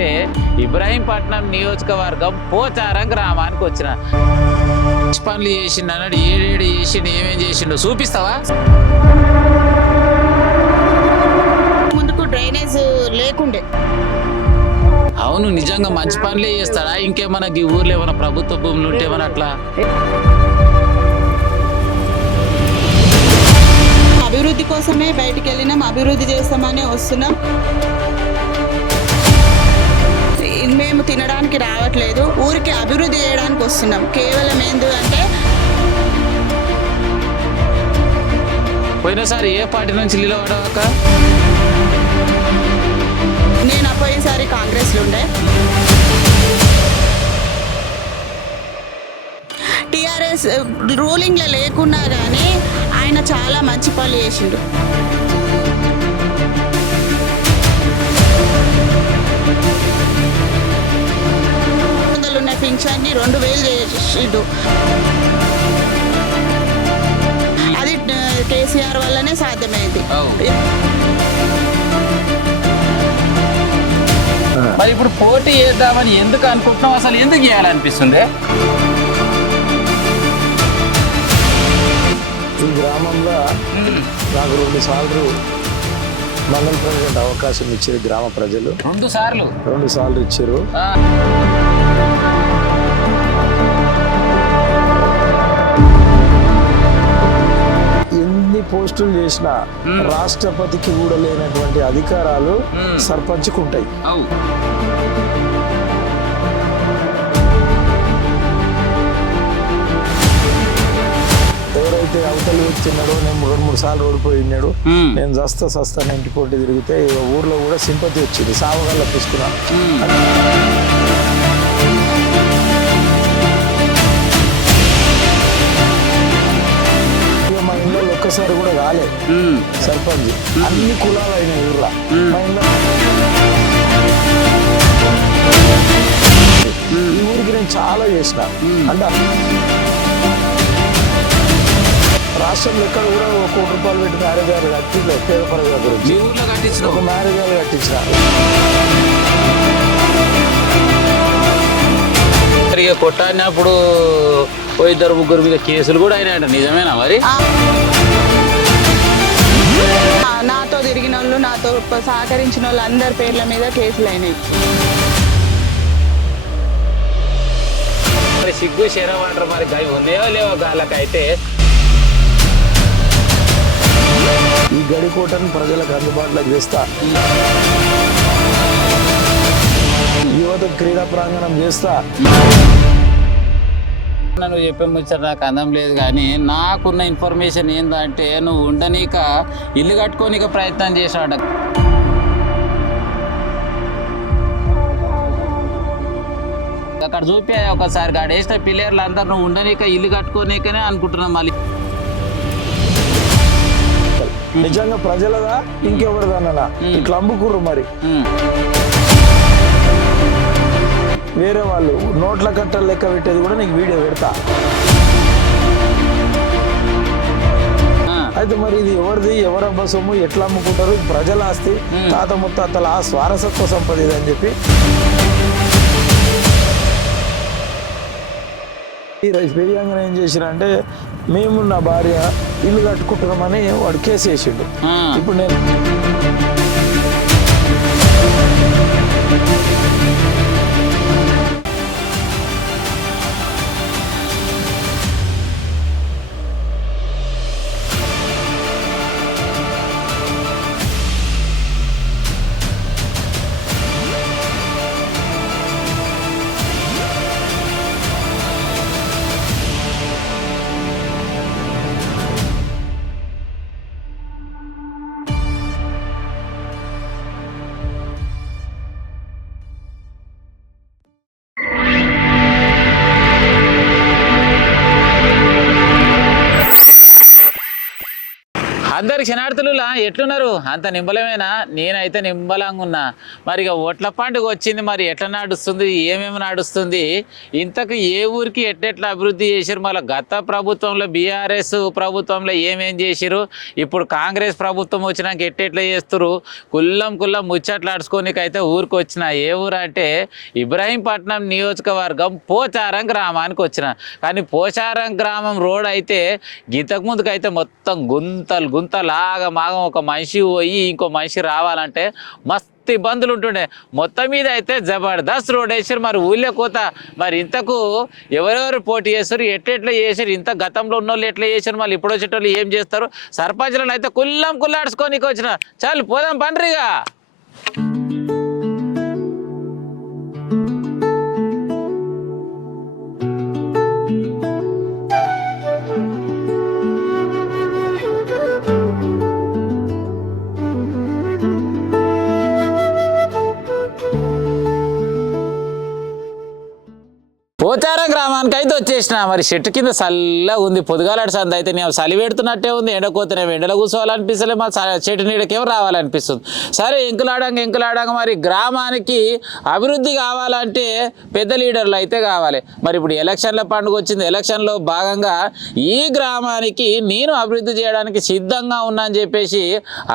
అంటే ఇబ్రాహీంపట్నం నియోజకవర్గం పోచారం గ్రామానికి వచ్చిన. పనులు చేసిండు అన్నాడు, ఏడేడు చేసిండు, ఏమేం చేసిండు చూపిస్తావా? ముందుకు డ్రైనేజ్ లేకుండే. అవును, నిజంగా మంచి పనులే చేస్తాడా? ఇంకేమన్నా ఈ ఊర్లో ఏమైనా ప్రభుత్వ భూములు ఉంటే ఏమన్నా అట్లా? అభివృద్ధి కోసమే బయటికి వెళ్ళినాం, అభివృద్ధి చేస్తామని వస్తున్నాం. మేము తినడానికి రావట్లేదు, ఊరికి అభివృద్ధి చేయడానికి వస్తున్నాం. కేవలం ఏంది అంటే పోయినసారి ఏ పార్టీ నుంచి నిలబడక? నేను పోయినసారి కాంగ్రెస్లో ఉండే. టీఆర్ఎస్ రూలింగ్లో లేకున్నా కానీ ఆయన చాలా మంచి పనులు చేసిండు. ఉన్న పింఛన్ని 2000 చేసిండు. అది కేసీఆర్ వల్లనే సాధ్యమైంది. మరి ఇప్పుడు పోటీ చేద్దామని ఎందుకు అనుకుంటున్నాం? అసలు ఎందుకు చేయాలనిపిస్తుంది? ఈ గ్రామంలో నాకు 2 సార్లు మండల ప్రెసిడెంట్ అవకాశం ఇచ్చారు గ్రామ ప్రజలు. 2 సార్లు ఇచ్చారు. ఎన్ని పోస్టులు చేసినా రాష్ట్రపతికి కూడా లేనటువంటి అధికారాలు సర్పంచ్కి ఉంటాయి. ఎవరైతే అవతల వచ్చినాడో, నేను 2-3 సార్లు ఓడిపోయినాడు, నేను సస్తాను ఇంటి పోటీ తిరిగితే ఊర్లో కూడా సింపతి వచ్చింది, సావగాళ్ళ తీసుకున్నా. మా ఇంట్లో ఒక్కసారి కూడా కాలే సర్పంచ్. అన్ని కులాలు అయినాయి ఊర్లో. మా ఇంట్లో ఈ ఊరికి నేను చాలా చేసిన. అంటే రాష్ట్రంలో ఎక్కడ కూడా 1 కోటి రూపాయలు పెట్టి మ్యారేజ్ హాల్ కట్టించలే. పేద ప్రజల గురించి ఒక మ్యారేజ్ హాల్ కట్టించిన. కొట్టాడినప్పుడు 2-3 మీద కేసులు కూడా అయినాయంట, నిజమేనా మరి? నాతో తిరిగిన వాళ్ళు, నాతో సహకరించిన వాళ్ళు అందరి పేర్ల మీద కేసులు అయినాయి. మరి సిగ్గు శరమంటారు, మరి గాయ ఉన్నాయో లేవో గాళ్ళకైతే. ఈ గడికోటను ప్రజలకు అందుబాటులోకి చేస్తా, యువత క్రీడా ప్రాంగణం చేస్తా. నువ్వు చెప్పే ముచ్చట నాకు అందం లేదు, కానీ నాకున్న ఇన్ఫర్మేషన్ ఏంటంటే నువ్వు ఉండనీక ఇల్లు కట్టుకోనిక ప్రయత్నం చేశాడు. అక్కడ చూపి ఒకసారి గాడు వేసిన పిల్లర్లు అందరు నువ్వు ఉండనీక ఇల్లు కట్టుకోనీకనే అనుకుంటున్నావు. మళ్ళీ నిజంగా ప్రజలదా ఇంకెవరిదన్నా ఇట్లా అమ్ముకుర్రు. మరి వేరే వాళ్ళు నోట్ల కట్టలు లెక్క పెట్టేది కూడా నీకు వీడియో పెడతా. అయితే మరి ఇది ఎవరిది, ఎవరబ్బ సొమ్ము, ఎట్లా అమ్ముకుంటారు? ప్రజల ఆస్తి, తాత ముత్తాతల ఆ వారసత్వ సంపద ఇదని చెప్పి ఈ పెరియాంగన ఏం చేసిరంటే, మేము నా భార్య ఇల్లు కట్టుకుంటున్నామని వాడు కేసు వేసిండు. ఇప్పుడు నేను అందరు క్షణార్థులు ఎట్లున్నారు? అంత నింబలమేనా? నేనైతే నింబలంగా ఉన్నా. మరి ఇక ఓట్ల పండుగ వచ్చింది, మరి ఎట్లా నడుస్తుంది, ఏమేమి నడుస్తుంది, ఇంతకు ఏ ఊరికి ఎట్లెట్లా అభివృద్ధి చేశారు, మళ్ళీ గత ప్రభుత్వంలో బీఆర్ఎస్ ప్రభుత్వంలో ఏమేం చేశారు, ఇప్పుడు కాంగ్రెస్ ప్రభుత్వం వచ్చినాక ఎట్టెట్లా చేస్తారు, కుల్లం ముచ్చట్లాడుకోనికైతే ఊరికి వచ్చిన. ఏ ఊరు అంటే ఇబ్రహీంపట్నం నియోజకవర్గం పోచారం గ్రామానికి వచ్చిన. కానీ పోచారం గ్రామం రోడ్ అయితే ఇంతకు ముందుకైతే మొత్తం గుంతలాగా మాగం ఒక మనిషి పోయి ఇంకో మనిషి రావాలంటే మస్తు ఇబ్బందులు ఉంటుండే. మొత్తం మీద అయితే జబర్దస్త్ రోడ్ వేసారు. మరి ఊళ్ళో కోత మరి ఇంతకు ఎవరెవరు పోటీ చేస్తారు, ఎట్లా చేశారు, ఇంత గతంలో ఉన్న వాళ్ళు ఎట్లా చేశారు, మళ్ళీ ఇప్పుడు వచ్చేటోళ్ళు ఏం చేస్తారు, సర్పంచ్లను అయితే కుల్లాడుచుకోనికి వచ్చిన. చాలు పోదాం పండ్రిగా. పోచారం గ్రామానికి అయితే వచ్చేసిన. మరి చెట్టు కింద చల్లగా ఉంది. పొద్దుగాలాడు సంద అయితే నేను చలి పెడుతున్నట్టే ఉంది. ఎండకోతేనేమో ఎండలో కూర్చోవాలనిపిస్తలే, మా చెట్టు నీడకేమో రావాలనిపిస్తుంది. సరే ఎంకులాడంగా మరి గ్రామానికి అభివృద్ధి కావాలంటే పెద్ద లీడర్లు అయితే కావాలి. మరి ఇప్పుడు ఎలక్షన్ల పండుగ వచ్చింది. ఎలక్షన్లో భాగంగా ఈ గ్రామానికి నేను అభివృద్ధి చేయడానికి సిద్ధంగా ఉన్నా అని చెప్పేసి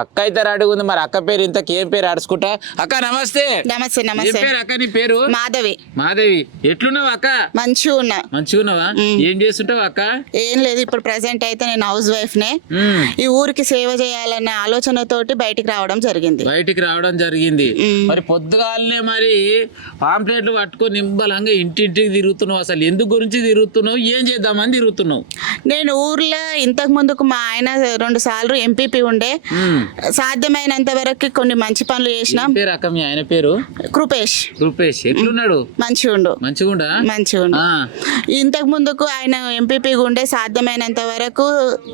అక్క అయితే రెడీ ఉంది. మరి అక్క పేరు ఇంతకేం పేరు అడుచుకుంటా? అక్క నమస్తే. నమస్తే పేరు అక్క? నీ పేరు? మాధవి. ఎట్లున్నావు అక్క? మంచిగా ఉన్నావా? ఏం చేస్తుంటావు అక్క? ఏం లేదు, ఇప్పుడు ప్రెసెంట్ అయితే నేను హౌస్ వైఫ్ నే. ఈ ఊరికి సేవ చేయాలనే ఆలోచనతోటి బయటికి రావడం జరిగింది. మరి పొద్దుగాలనే మరి పాంప్లెట్లు పట్టుకొని నింబలంగా ఇంటింటికి తిరుగుతున్నావు. అసలు ఎందుకు గురించి తిరుగుతున్నావు, ఏం చేద్దామని తిరుగుతున్నావు? నేను ఊర్లో ఇంతకు ముందుకు మా ఆయన 2 సార్లు ఎంపీపీ ఉండే. సాధ్యమైనంత వరకు కొన్ని మంచి పనులు చేసినాం. పేరు అక్క మీ ఆయన పేరు? కృపేష్. ఎట్లున్నాడు? మంచిగుండా. ఇంతకు ముందుకు ఆయన ఎంపీపీ ఉండే. సాధ్యమైనంత వరకు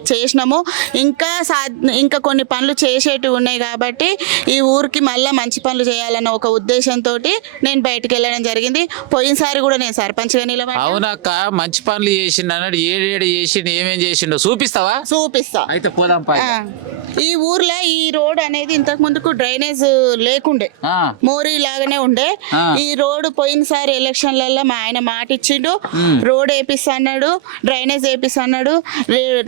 చేసినాము. ఇంకా కొన్ని పనులు చేసేటివి ఉన్నాయి కాబట్టి ఈ ఊరికి మళ్ళీ మంచి పనులు చేయాలన్న ఒక ఉద్దేశంతో నేను బయటకు వెళ్ళడం జరిగింది. పోయినసారి కూడా నేను సర్పంచ్గా నిలబడి. అవునక్క, మంచి పనులు చేసిండు అన్నాడు. ఏడేడు చేసిండు, ఏమేం చేసిండో చూపిస్తా. అయితే పోదాం. ఈ ఊర్లో ఈ రోడ్ అనేది ఇంతకు ముందుకు డ్రైనేజ్ లేకుండే, మోరీ లాగానే ఉండే. ఈ రోడ్ పోయినసారి ఎలక్షన్లలో మా ఆయన మాట ఇచ్చిండు, రోడ్ వేపిస్తాడు, డ్రైనేజ్ వేపిస్తాడు.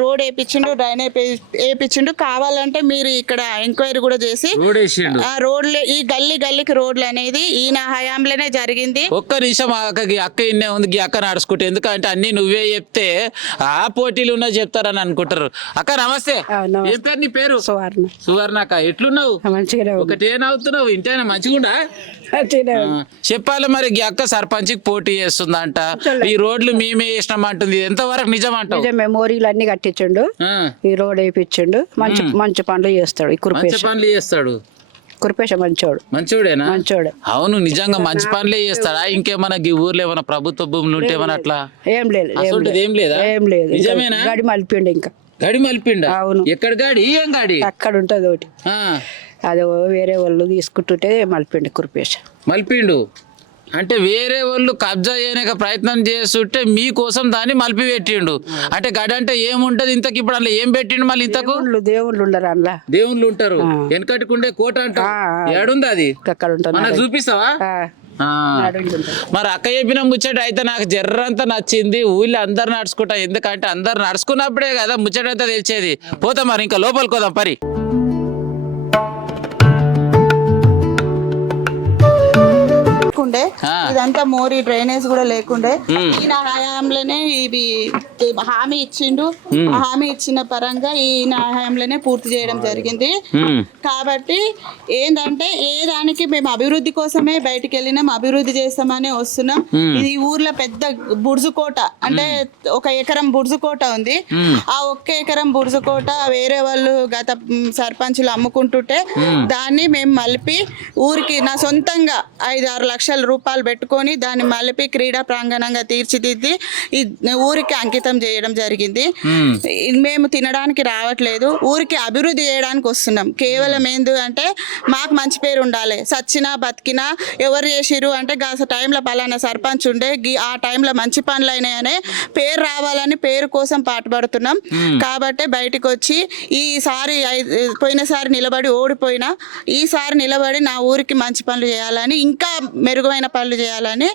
రోడ్ వేపించిండు, డ్రైనేజ్ వేపించిండు. కావాలంటే మీరు ఇక్కడ ఎంక్వైరీ కూడా చేసి రోడ్లు, ఈ గల్లీకి రోడ్లు అనేది ఈయన హయాంలోనే జరిగింది. ఒక్క నిమిషం అక్క ఇన్నే ఉంది, అక్క నడుచుకుంటే. ఎందుకంటే అన్ని నువ్వే చెప్తే ఆ పోటీలు ఉన్నా చెప్తారని అనుకుంటారు. అక్క నమస్తే. ఏం పేరు నీ పేరు? సువర్ణ అక్క. ఎట్లున్నావు? ఒకటేనవుతున్నావు ఇంటేనా? మంచిగుండా? చెప్పాలి. మరి అక్క సర్పంచ్కి పోటీ చేస్తుందంట. ఈ రోడ్లు మేమే వేసినామంటుంది. ఎంతవరకు నిజం అంటావు? మెమోరీలు అన్ని కట్టించండు, ఈ రోడ్ వేయించండు, మంచి పనులు చేస్తాడు. కురిపేశ మంచోడేనా? అవును, నిజంగా మంచి పనులే చేస్తాడా? ఇంకేమన్నా ఊర్లో ఏమన్నా ప్రభుత్వ భూములు ఉంటే ఏమన్నా అట్లా? ఏం లేదు. నిజమేనా? గడి మలిపిండు. ఇంకా గడి మలిపిండా? అవును. ఎక్కడ గాడి? ఏం గాడి? అక్కడ ఉంటది ఒకటి, అది వేరే వాళ్ళు తీసుకుంటుంటే మలిపిండు. కురిపేశ మలిపిండు అంటే వేరే వాళ్ళు కబ్జా చేయడానికి ప్రయత్నం చేస్తుంటే మీకోసం దాన్ని మలిపి పెట్టిండు. అంటే గడి అంటే ఏముంటది ఇంతకు? ఇప్పుడు అందులో ఏం పెట్టిండు మళ్ళీ ఇంతకు? దేవుళ్ళు ఉండరు అందులో. దేవుళ్ళు ఉంటారు. వెనకటికుండే కోట అంట ఏడుంది అది? అక్కడ ఉంటుంది. మనకు చూపిస్తావా? మరి అక్క చెప్పిన ముచ్చట అయితే నాకు జర్రంతా నచ్చింది. ఊళ్ళో అందరు నడుచుకుంటా. ఎందుకంటే అందరు నడుచుకున్నప్పుడే కదా ముచ్చట అంతా తెలిసేది. పోతాం మరి, ఇంకా లోపలికి పోదాం పరి. ఇదంతా మోరీ డ్రైనేజ్ కూడా లేకుండే. ఈయన హయాంలోనే ఇవి హామీ ఇచ్చిండు. హామీ ఇచ్చిన పరంగా ఈయన హయాంలోనే పూర్తి చేయడం జరిగింది. కాబట్టి ఏంటంటే ఏ దానికి మేము అభివృద్ధి కోసమే బయటికి వెళ్ళినాం, అభివృద్ధి చేస్తామని వస్తున్నాం. ఇది ఊర్లో పెద్ద బుర్జుకోట, అంటే 1 ఎకరం బుర్జుకోట ఉంది. ఆ 1 ఎకరం బుర్జుకోట వేరే వాళ్ళు గత సర్పంచులు అమ్ముకుంటుంటే దాన్ని మేము మలిపి ఊరికి నా సొంతంగా 5-6 లక్షల రూపాయలు పెట్టి కట్టుకొని దాన్ని మలిపి క్రీడా ప్రాంగణంగా తీర్చిదిద్ది ఈ ఊరికి అంకితం చేయడం జరిగింది. ఇది మేము తినడానికి రావట్లేదు, ఊరికి అభివృద్ధి చేయడానికి వస్తున్నాం. కేవలం ఏంది అంటే మాకు మంచి పేరు ఉండాలి, సచ్చినా బతికినా ఎవరు చేసిరు అంటే టైంలో పలానా సర్పంచ్ ఉండే ఆ టైంలో మంచి పనులు అయినాయనే పేరు రావాలని పేరు కోసం పాటుపడుతున్నాం. కాబట్టి బయటకు వచ్చి ఈసారి పోయినసారి నిలబడి ఓడిపోయినా ఈసారి నిలబడి నా ఊరికి మంచి పనులు చేయాలని, ఇంకా మెరుగైన పనులు చేయాలని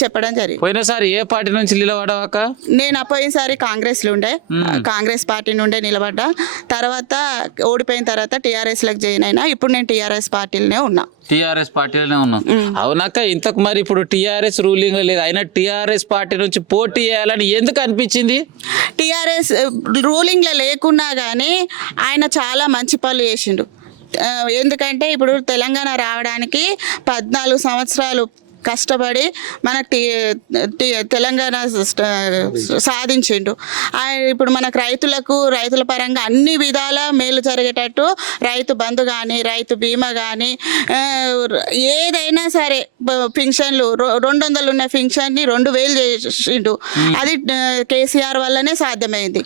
చెప్పడం జరిగింది. పోయినసారి ఏ పార్టీ నుంచి నిలబడవాక? నేను పోయినసారి కాంగ్రెస్లో ఉండే, కాంగ్రెస్ పార్టీ నుండే నిలబడ్డా. తర్వాత ఓడిపోయిన తర్వాత టీఆర్ఎస్లోకి జాయిన్ అయినా. ఇప్పుడు నేను టీఆర్ఎస్ పార్టీలోనే ఉన్నా. టీఆర్ఎస్ పార్టీలోనే ఉన్నాం. అవునాక ఇంతకు మరి ఇప్పుడు టీఆర్ఎస్ రూలింగ్ లేదు, అయినా టీఆర్ఎస్ పార్టీ నుంచి పోటీ చేయాలని ఎందుకు అనిపించింది? టీఆర్ఎస్ రూలింగ్లో లేకున్నా కానీ ఆయన చాలా మంచి పనులు చేసిండు. ఎందుకంటే ఇప్పుడు తెలంగాణ రావడానికి 14 సంవత్సరాలు కష్టపడి మనకు తెలంగాణ సాధించిండు. ఇప్పుడు మనకు రైతుల పరంగా అన్ని విధాల మేలు జరిగేటట్టు రైతు బంధు కానీ రైతు బీమా కానీ ఏదైనా సరే పింఛన్లు 200 ఉన్న పింఛన్ని 2000 చేసిండు. అది కేసీఆర్ వల్లనే సాధ్యమైంది,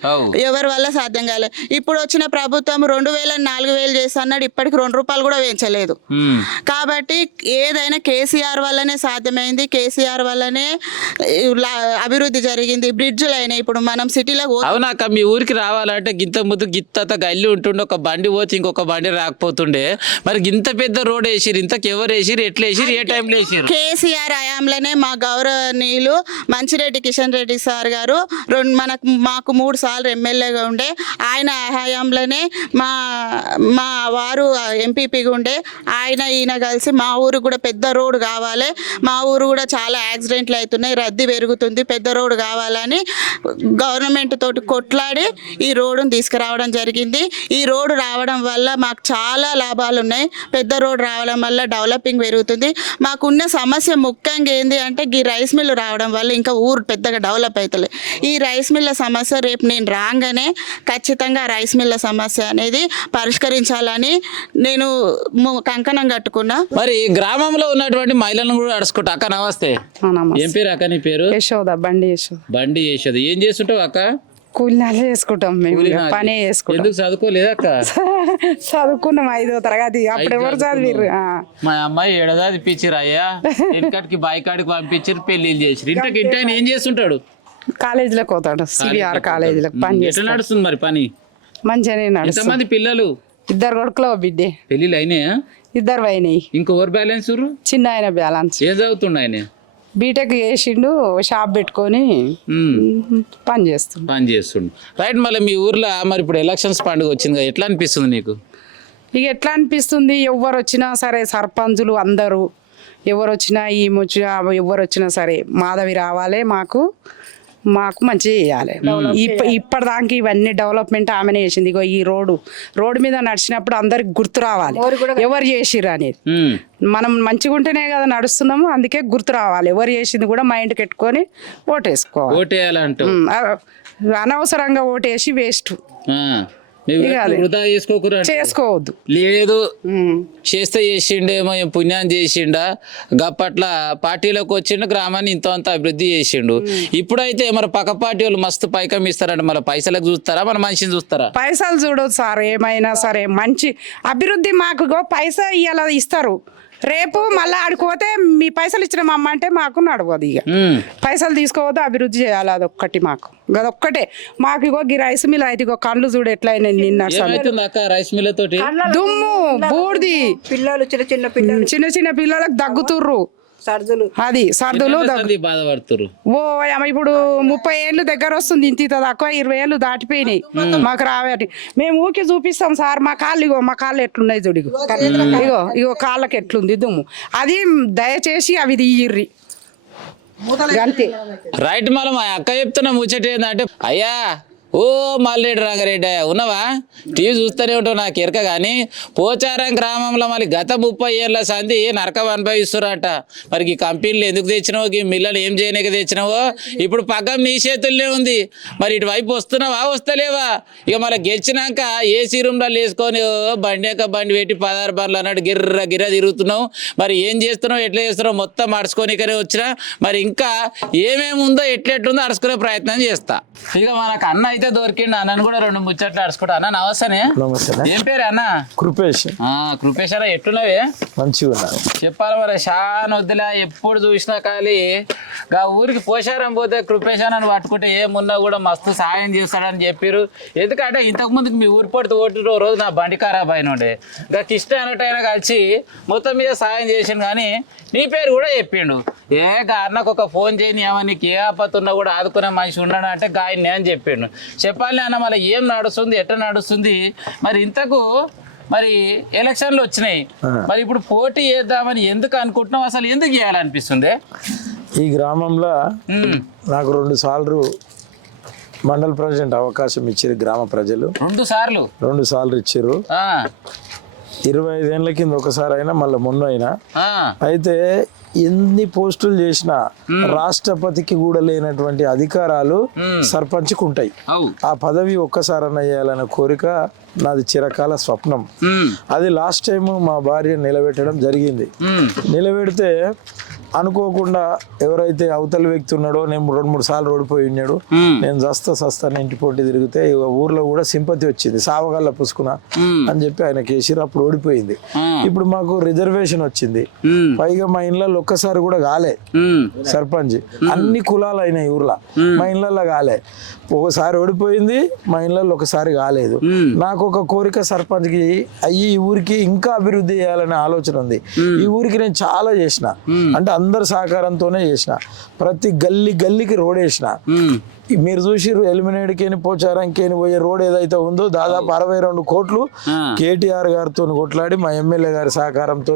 ఎవరి వల్ల సాధ్యం కాలేదు. ఇప్పుడు వచ్చిన ప్రభుత్వం 2000 4000 చేస్తున్నాడు, ఇప్పటికి 2 రూపాయలు కూడా వేయించలేదు. కాబట్టి ఏదైనా కేసీఆర్ వల్లనే సాధ్యమైంది, కేసీఆర్ వల్లనే అభివృద్ధి జరిగింది. బ్రిడ్జ్లు అయినాయి. ఇప్పుడు మనం సిటీలో అవునాక మీ ఊరికి రావాలంటే గింత ముందు గిత్త గల్లి ఉంటుండే, ఒక బండి పోతే ఇంకొక బండి రాకపోతుండే. మరి గింత పెద్ద రోడ్ వేసిరు, ఇంతకు ఎవరు వేసిరు, ఎట్లా వేసిరు, ఏ టైంలో వేసిరు? కేసీఆర్ హయాంలోనే మా గౌరవనీయులు మంచిరెడ్డి కిషన్ రెడ్డి సార్ గారు మాకు 3 సార్లు ఎమ్మెల్యేగా ఉండే. ఆయన హయాంలోనే మా వారు ఎంపీపీగా ఉండే. ఈయన కలిసి మా ఊరు కూడా పెద్ద రోడ్డు కావాలి, మా ఊరు కూడా చాలా యాక్సిడెంట్లు అవుతున్నాయి, రద్దీ పెరుగుతుంది, పెద్ద రోడ్డు కావాలని గవర్నమెంట్ తోటి కొట్లాడి ఈ రోడ్డును తీసుకురావడం జరిగింది. ఈ రోడ్డు రావడం వల్ల మాకు చాలా లాభాలు ఉన్నాయి. పెద్ద రోడ్డు రావడం వల్ల డెవలపింగ్ పెరుగుతుంది. మాకున్న సమస్య ముఖ్యంగా ఏంది అంటే ఈ రైస్ మిల్లు రావడం వల్ల ఇంకా ఊరు పెద్దగా డెవలప్ అవుతలే. ఈ రైస్ మిల్ల సమస్య రేపు నేను రాగానే ఖచ్చితంగా రైస్ మిల్ల సమస్య అనేది పరిష్కరించాలని నేను కంకణం కట్టుకున్నా. మరి గ్రామంలో ఉన్నటువంటి మహిళలను కూడా అడుచుకుంటా. అక్క నమస్తే. ఏం పేరు అక్క? నీ పేరు? యశోద. బండి యశోద. బండి యశోద. ఏం చేస్తుంటావు అక్క? కూలినాలే చేసుకుంటాం మేము, పనే చేసుకుంటాం. ఎందుకు చదువుకోలేదా అక్క? చదువుకున్నాం 5వ తరగతి. అప్పుడు ఎవరు చదివిర్రు? మా అమ్మాయి 7వ తరగతి అయ్యా. ఇంటికి బాయికాడికి పంపించారు, పెళ్లిళ్ళు చేసిరు. ఇంటి ఆయన ఏం చేస్తుంటాడు? కాలేజీలోకి పోతాడు, సిబిఆర్ కాలేజీలోకి పని చేస్తాడు. ఎట్లా నడుస్తుంది మరి పని? మంచిగానే నడుస్తుంది. ఎంతమంది పిల్లలు? 2 కొడుకులు బిడ్డే. పెళ్లిళ్ళు అయినాయా? 2 అయినాయి. ఇంకోవర్ బ్యాలెన్స్? చిన్న ఆయన బ్యాలెన్స్. ఏం చదువుతుండ ఆయన? బీటెక్ చేసిండు, షాప్ పెట్టుకొని పని చేస్తుండు. రైట్. మళ్ళీ మీ ఊర్లో మరి ఇప్పుడు ఎలక్షన్స్ పండుగ వచ్చింది కదా, ఎట్లా అనిపిస్తుంది నీకు? ఇక ఎట్లా అనిపిస్తుంది, ఎవరు వచ్చినా సరే సర్పంచులు అందరూ ఎవరు వచ్చినా ఎవరు వచ్చినా సరే మాధవి రావాలి, మాకు మంచి చేయాలి. ఇప్పటిదాకా ఇవన్నీ డెవలప్మెంట్ ఆమెనే చేసింది. ఇగో ఈ రోడ్డు మీద నడిచినప్పుడు అందరికి గుర్తు రావాలి ఎవరు చేసిర్రు అనేది. మనం మంచిగా ఉంటేనే కదా నడుస్తున్నాము, అందుకే గుర్తు రావాలి. ఎవరు చేసింది కూడా మైండ్కి పెట్టుకొని ఓటేసుకోవాలి. ఓటేయాలంటే అనవసరంగా ఓటేసి వేస్ట్ చేసుకోవద్దు. లేదు చేస్తే చేసిండేమో, పుణ్యాన్ని చేసిండా, గప్పట్ల పార్టీలోకి వచ్చిండు, గ్రామాన్ని ఇంత అంత అభివృద్ధి చేసిండు. ఇప్పుడైతే మరి పక్క పార్టీ వాళ్ళు మస్తు పైకం ఇస్తారంట. మన పైసలకు చూస్తారా, మన మనిషిని చూస్తారా? పైసలు చూడదు సార్, ఏమైనా సరే మంచి అభివృద్ధి మాకు పైసా ఇవాళ ఇస్తారు, రేపు మళ్ళీ ఆడుకోతే మీ పైసలు ఇచ్చిన మా అమ్మ అంటే మాకు నడవదు. ఇక పైసలు తీసుకోవద్దు, అభివృద్ధి చేయాలి. అదొక్కటి మాకు, అదొక్కటే మాకు. ఇగో ఈ రైస్ మిల్ అయితే ఇగో కళ్ళు చూడు ఎట్లయినా నిన్న రైస్ మిల్ తోటి దుమ్ము బూడిది, పిల్లలు చిన్న చిన్న పిల్లలకు దగ్గుతుర్రు, అది సర్దులు బాధపడుతురు. ఇప్పుడు 30 ఏళ్ళు దగ్గర వస్తుంది, ఇంత తక్కువ 20 ఏళ్ళు దాటిపోయినాయి మాకు రావాలి. మేము ఊరికి చూపిస్తాం సార్ మా కాళ్ళు ఎట్లున్నాయి చూడు, ఇగో కాళ్ళకి ఎట్లుంది దుమ్ము. అది దయచేసి అవి తీయిర్రి అంతే. రైట్. మళ్ళీ మా అక్క చెప్తున్న ముచ్చట ఏంటంటే, అయ్యా ఓ మల్రెడ్డి రంగారెడ్డి ఉన్నావా? టీవీ చూస్తూనే ఉంటావు, నాకు ఎరక. కానీ పోచారం గ్రామంలో మళ్ళీ గత 30 ఏళ్ళ సంధి నరకం అనుభవిస్తున్నట. మరి ఈ కంపెనీలు ఎందుకు తెచ్చినావో, ఈ మిల్లలు ఏం చేయడానికి తెచ్చినావో ఇప్పుడు పగ్గం నీ చేతుల్లోనే ఉంది. మరి ఇటువైపు వస్తున్నావా వస్తలేవా? ఇక మళ్ళీ గెలిచినాక ఏసీ రూమ్లో వేసుకొని బండి పెట్టి 16 బండ్లు అన్నట్టు గిర్ర తిరుగుతున్నావు. మరి ఏం చేస్తున్నావు, ఎట్లా చేస్తున్నావు మొత్తం అడుచుకోనికనే వచ్చినా. మరి ఇంకా ఏమేమి ఉందో ఎట్లెట్లుందో అడుచుకునే ప్రయత్నం చేస్తా. ఇక మనకు అన్న అయితే దొరికిండు. అన్నను కూడా 2 ముచ్చట్లు అడుచుకుంటా. అన్న నమస్తేనే. ఏం పేరు అన్న? కృపేష్. కృపేష్ అన్న ఎట్లున్నావే? మంచిగా ఉన్నాను. చెప్పాలి మరి, చాలా వద్దులే. ఎప్పుడు చూసినా ఖాళీ గా ఊరికి పోషారం పోతే కృపేష్ అన్నను పట్టుకుంటే ఏమున్నా కూడా మస్తు సాయం చేస్తాడని చెప్పారు. ఎందుకంటే ఇంతకుముందుకు మీ ఊరి పడితే ఓటు రోజు నా బండి ఖరాబ్ అయినండే. ఇంకా కిష్ట అన్నట్టయినా కలిసి మొత్తం మీద సాయం చేసిండు. కానీ నీ పేరు కూడా చెప్పిండు. అన్నకు ఒక ఫోన్ చేయని ఏమన్నా నీకు ఏ ఆపత్తి ఉన్నా కూడా ఆదుకునే మనిషి ఉన్నాడు అంటే గాయని అని చెప్పిండు. చెప్పాలి అన్న, మళ్ళీ ఏం నడుస్తుంది, ఎట్లా నడుస్తుంది? మరి ఇంతకు మరి ఎలక్షన్లు వచ్చినాయి, మరి ఇప్పుడు పోటీ చేద్దామని ఎందుకు అనుకుంటున్నావు? అసలు ఎందుకు చేయాలనిపిస్తుంది? ఈ గ్రామంలో నాకు 2 సార్లు మండల ప్రెసిడెంట్ అవకాశం ఇచ్చారు గ్రామ ప్రజలు. 2 సార్లు ఇచ్చారు. 25 ఏళ్ళ కింద ఒకసారి అయినా, మళ్ళీ మొన్న అయినా. అయితే ఎన్ని పోస్టులు చేసినా రాష్ట్రపతికి కూడా లేనటువంటి అధికారాలు సర్పంచ్కి ఉంటాయి. ఆ పదవి ఒక్కసారన్నా చేయాలనే కోరిక నాది చిరకాల స్వప్నం. అది లాస్ట్ టైం మా భార్య నిలబెట్టడం జరిగింది. నిలబెడితే అనుకోకుండా ఎవరైతే అవతల వ్యక్తి ఉన్నాడో, నేను 2-3 సార్లు ఓడిపోయి ఉన్నాడు, నేను సస్తాను ఇంటి పోటీ తిరిగితే ఊర్లో కూడా సింపతి వచ్చింది. సావగాళ్ళ పుసుకున్నా అని చెప్పి ఆయన కేసీఆర్ అప్పుడు ఓడిపోయింది. ఇప్పుడు మాకు రిజర్వేషన్ వచ్చింది. పైగా మా ఇళ్ళల్లో ఒక్కసారి కూడా కాలే సర్పంచ్. అన్ని కులాలు అయినాయి ఊర్లో, మా ఇళ్ళల్లో కాలే. ఒకసారి ఓడిపోయింది, మా ఇళ్ళల్లో ఒకసారి కాలేదు. నాకు ఒక కోరిక సర్పంచ్కి అయ్యి ఈ ఊరికి ఇంకా అభివృద్ధి చేయాలనే ఆలోచన ఉంది. ఈ ఊరికి నేను చాలా చేసిన, అంటే అందరి సహకారంతోనే చేసిన. ప్రతి గల్లీకి రోడ్ వేసిన. మీరు చూసిర్రు ఎలిమినేట్కేని పోచారంకేని పోయే రోడ్ ఏదైతే ఉందో దాదాపు 62 కోట్లు కేటీఆర్ గారితో కొట్లాడి మా ఎమ్మెల్యే గారి సహకారంతో